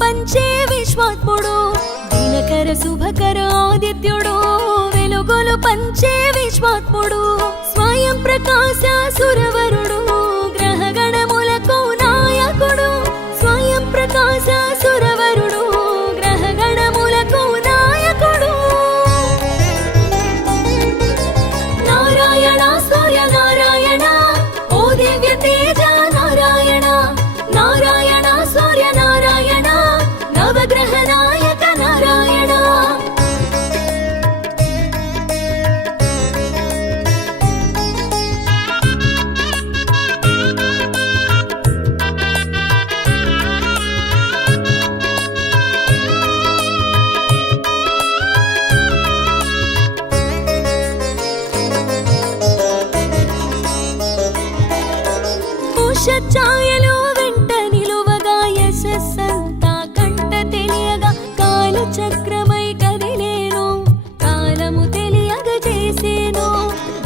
పంచే విశ్వాత్ముడు దినకర శుభకర ఆదిత్యుడు వెలుగులు పంచే విశ్వాత్ముడు స్వయం ప్రకాశ సురవరుడు గ్రహగణములకు నాయకుడు స్వయం ప్రకాశ సురవరుడు గ్రహగణములకు నాయకుడు నారాయణ సూర్య నారాయణ ఓ దివ్య తేజ నారాయణ నారాయణ సూర్య నారాయణ నవగ్రహ నాయక నారాయణ ఛాయలు వెంట నిలువగా యశస్సంతా కంట తెలియగా కాలచక్రమై కదిలేను కాలము తెలియగ చేసేను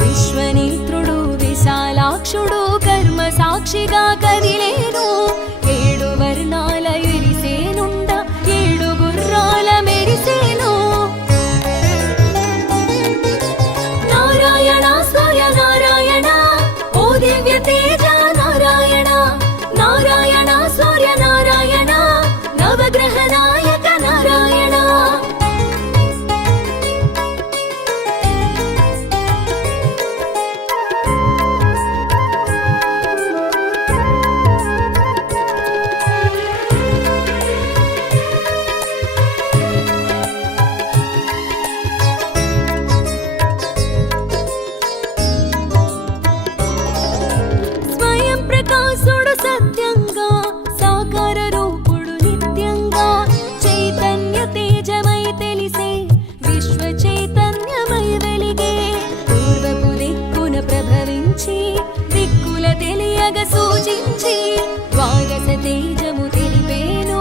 విశ్వనేత్రుడు విశాలాక్షుడు కర్మ సాక్షిగా కదిలేను ఏడు వర్ణాల ఎరిసేనుండ ఏడు గుర్రాల మెరిసేను నారాయణ సూర్య నారాయణ ఓ దివ్య తేజ నారాయణ నారాయణ సూర్య నారాయణ నవగ్రహ నాయక నారాయణ స్వయం ప్రకాశుడు సత్యంగా సాకార రూపుడు నిత్యంగా చైతన్య తేజమై తెలిసే విశ్వ చైతన్యమై వెలిగే పూర్వపు దిక్కున ప్రభవించి దిక్కుల తెలియగ సూచించి ద్వాదశ తేజము తెలిపేను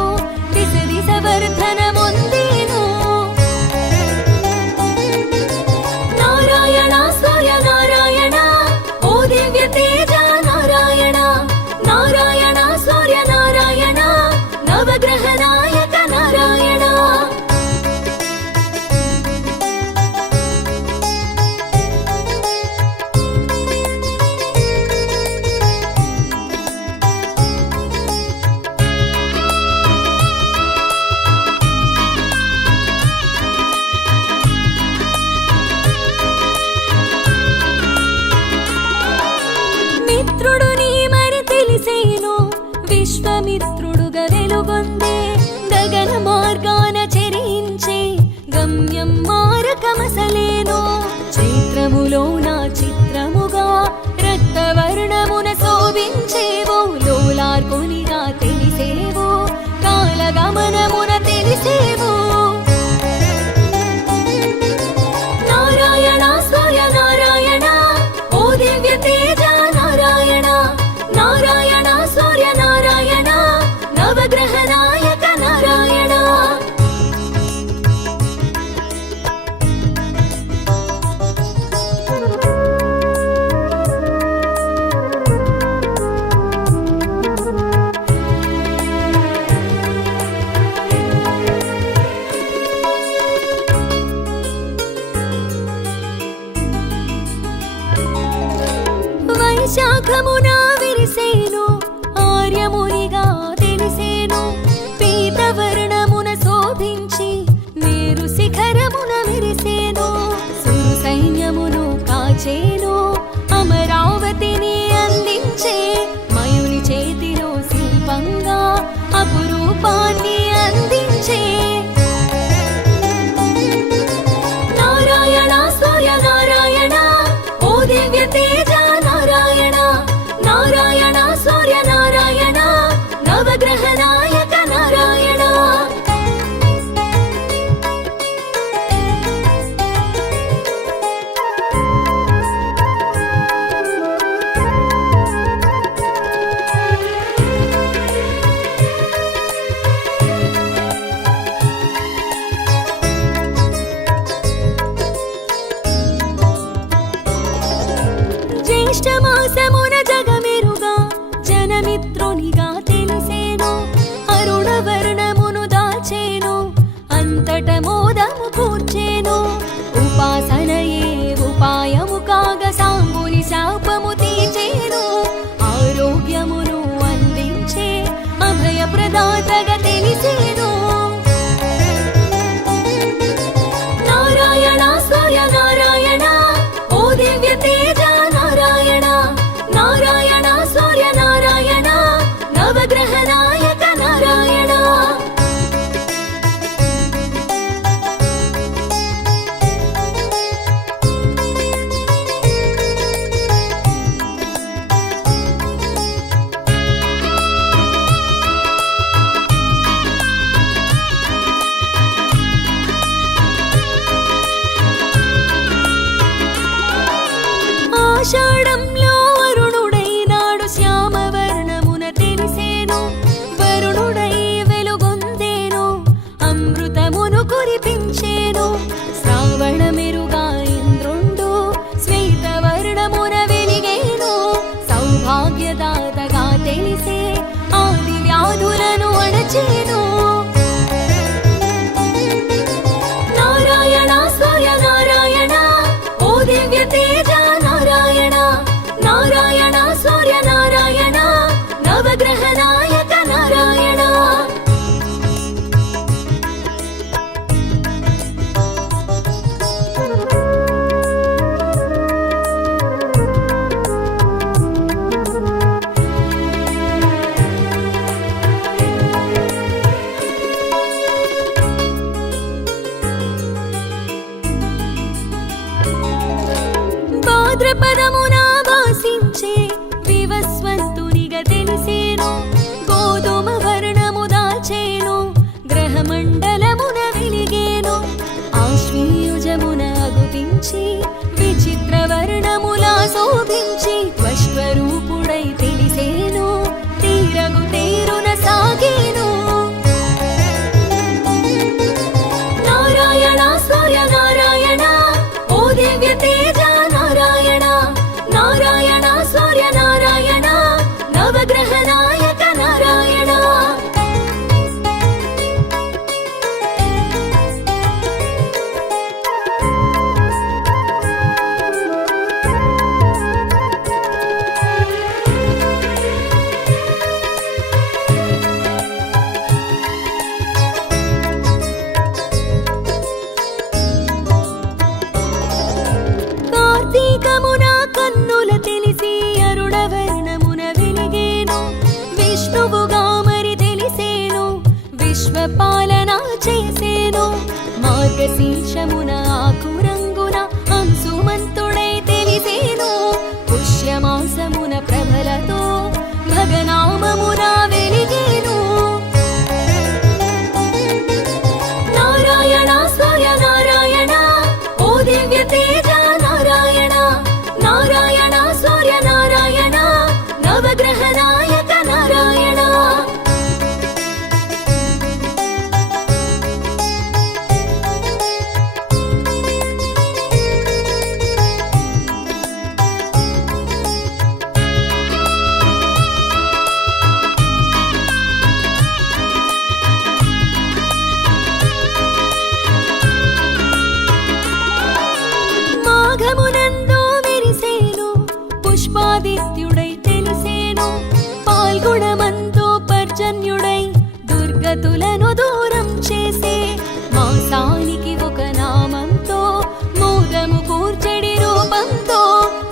దిశ దిశ వర్ధనమొందేను నారాయణ సూర్య నారాయణ ఓ దివ్య తేజ నారాయణ నారాయణ సూర్య నారాయణ నవగ్రహ నాయక నారాయణ మిత్రుడు నీ మరి తెలిసేను విశ్వమిత్రుడుగా వెలుగొందే గగన మార్గాన చెరించే గమ్యం మారకమసలేను చైత్రములో నా చిత్రముగా రక్తవర్ణమున శోభించేవో లోలార్కునిగా తెలిసేవో కాలగమనమున తెలిసేవో నారాయణ సూర్య నారాయణ ఓ దివ్య తేజ నారాయణ నారాయణ సూర్య నారాయణ నవగ్రహ నాయక నారాయణ వైశాఖమున విరిసేను ఆర్యమునిగా తెలిసేను పీతవర్ణమున శోభించి మేరు శిఖరమున విరిసేను సురు సైన్యమును కాచేను అమరావతిని అందించే మయుని చేతిలో శిల్పంగా అపురూపాన్ని అందించే నారాయణ సూర్య నారాయణ ఓ దివ్య తేజ నారాయణ నారాయణ సూర్య నారాయణ నవగ్రహ నాయక నారాయణ జ్యేష్ఠమాసమున జగమెరుగా జనమిత్రునిగా తెలిసేను అరుణ వర్ణమును అంతట మోదము కూర్చేను. ఉపాసనయే ఉపాయము కాగ సాంబుని శాపము తీర్చేను. ఆరోగ్యమును అందించే అభయ ప్రదాతగా తెలిసేను. నారాయణ సూర్య నారాయణ ఓ దివ్య తేజ నారాయణ. నారాయణ సూర్య నారాయణ నవగ్రహ నాయక నారాయణ. ఆషాఢంలో వరుణుడైనాడు శ్యామవర్ణమున తెలిసేను. వరుణుడై వెలుగొందేను అమృతమును కురిపించేను. శ్రావణ మెరుగా ఇంద్రుండు శ్వేతవర్ణమున వెలిగేను. సౌభాగ్యదాతగా తెలిసే ఆది వ్యాధులను అణచేను. నారాయణ సూర్య నారాయణ ఓ దివ్య తేజ నారాయణ. నారాయణ సూర్య నారాయణ నవగ్రహ నాయక నారాయణ. భాద్రపదమున వాసించే వివస్వంతునిగా తెలిసేను. గోధుమ వర్ణము దాల్చేను గ్రహమండలమున వెలిగేను. ఆశ్వీయుజమున అగుపించి విచిత్ర వర్ణములా శోభించి శ్వరూపుడై తెలిసేను. తీరగు తేరున సాగేను. నారాయణ సూర్య నారాయణ ఓ దివ్య తేజ నారాయణ. నారాయణ సూర్య నారాయణ నవగ్రహ నాయక నారాయణ. కార్తీకమున కన్నుల తెలిసి అరుణవర్ణమున వెలిగేను. విష్ణువుగా మరి తెలిసేను. విశ్వపాలన చేసేను. మార్గశీర్షమున ఆకురంగున అంశుమంతుడై తెలిసేను. పుష్యమాసమున ప్రభలతో భగనామమున వెలిగేను. నారాయణ సూర్య నారాయణ ఓ దివ్య తేజ నారాయణ. నారాయణ సూర్య నారాయణ నవగ్రహ నాయక నారాయణ. మాఘమునందు విరిసేను. పుష్పాదిత్యుడై తెలిసేను. పాల్గొనమందు పర్జన్యుడై దుర్గతులను దూరం చేసే మాసానికి ఒక నామంతో మోదము కూర్చడి రూపంతో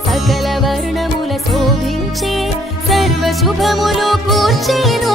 సకల వర్ణముల శోభించే సర్వ శుభములు కూర్చేను.